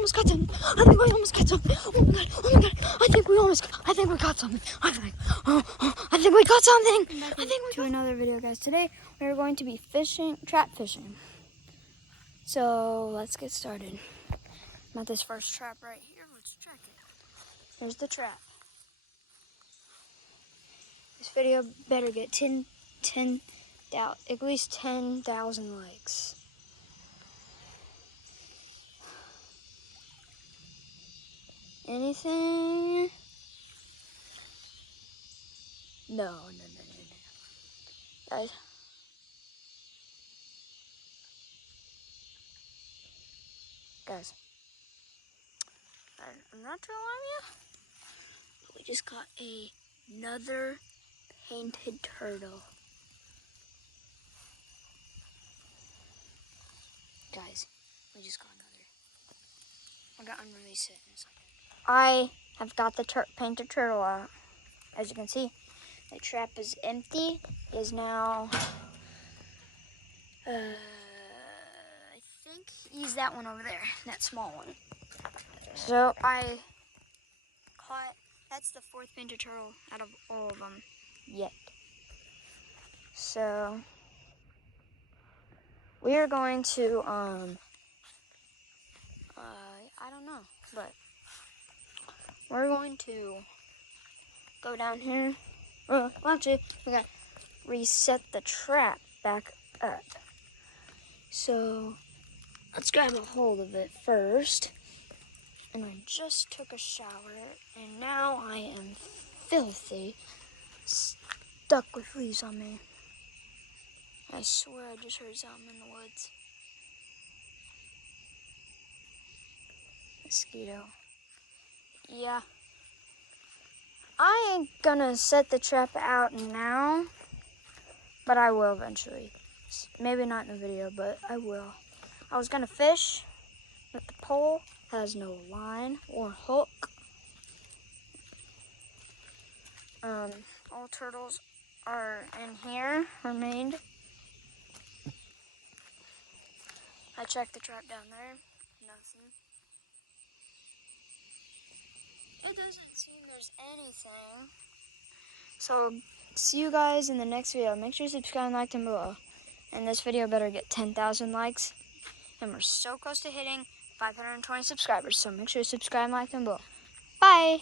almost got something. I think we almost got something. Oh my god, oh my god. I think we got something. I think we got something. To another video, guys. Today we are going to be fishing, trap fishing. So let's get started. I'm at this first trap right here. Let's check it. There's the trap. This video better get at least 10,000 likes. Anything? No. Guys. I'm not too long yet. We just got another painted turtle. Guys, we just got another. I got to unrelease it in a second. I have got the painted turtle out. As you can see, the trap is empty. It is now, I think he's that one over there, that small one. So I caught, that's the fourth painted turtle out of all of them yet. So we are going to, I don't know, but we're going to go down here. Well, actually, we got to reset the trap back up. So let's grab a hold of it first. And I just took a shower, and now I am filthy, stuck with fleas on me. I swear I just heard something in the woods. Mosquito. Yeah. I ain't gonna set the trap out now, but I will eventually. Maybe not in the video, but I will. I was gonna fish with the pole. Has no line or hook. All turtles are in here, remained. I checked the trap down there, nothing. It doesn't seem there's anything. So, see you guys in the next video. Make sure you subscribe and like down below. And this video better get 10,000 likes. And we're so close to hitting 520 subscribers. So make sure you subscribe and like down below. Bye!